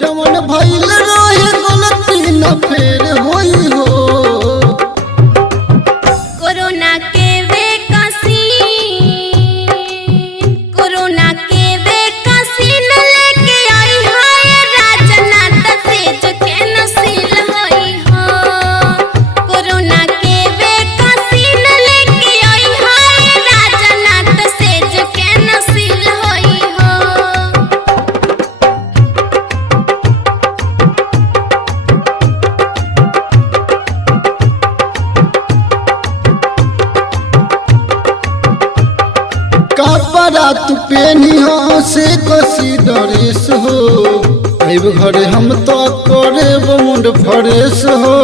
जवन भइल रहे गलती न फेर होई हो। कोरोना के वैक्सीन लेके आई है राजना तेज के नसील होई हो। कोरोना के वैक्सीन लेके आई है राजना तेज के नसील होई हो। कपड़ा तू पेनी हो से कसी डरेस हो। अब घरे हम तो करे मुंड फरेस हो।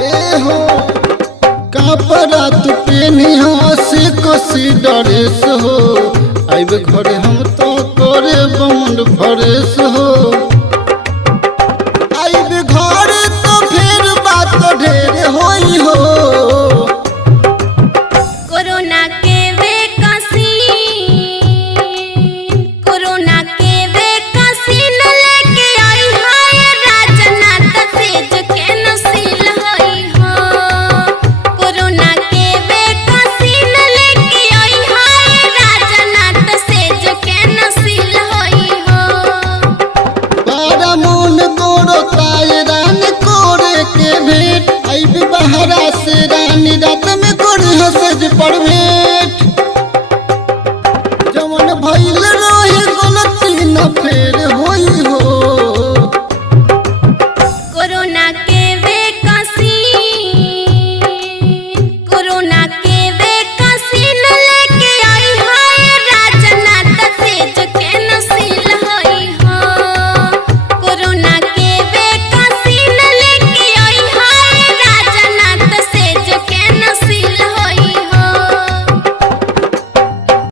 ए हो कपड़ा तू पेनी हो से कसी डरेस हो। अब घरे हम तो करे मुंड फरेस हो। अब घरे तो फिर बात ढेर होई हो। वैक्सीन लेके आई है राजना तेज के नसील होई हो। कोरोना के वैक्सीन लेके आई है राजना तेज के नसील होई हो। बड़ा मन गोरो ताय रान कोरे के भेंट आई बहरा से रानी रात में कोरी हसज पड़वे।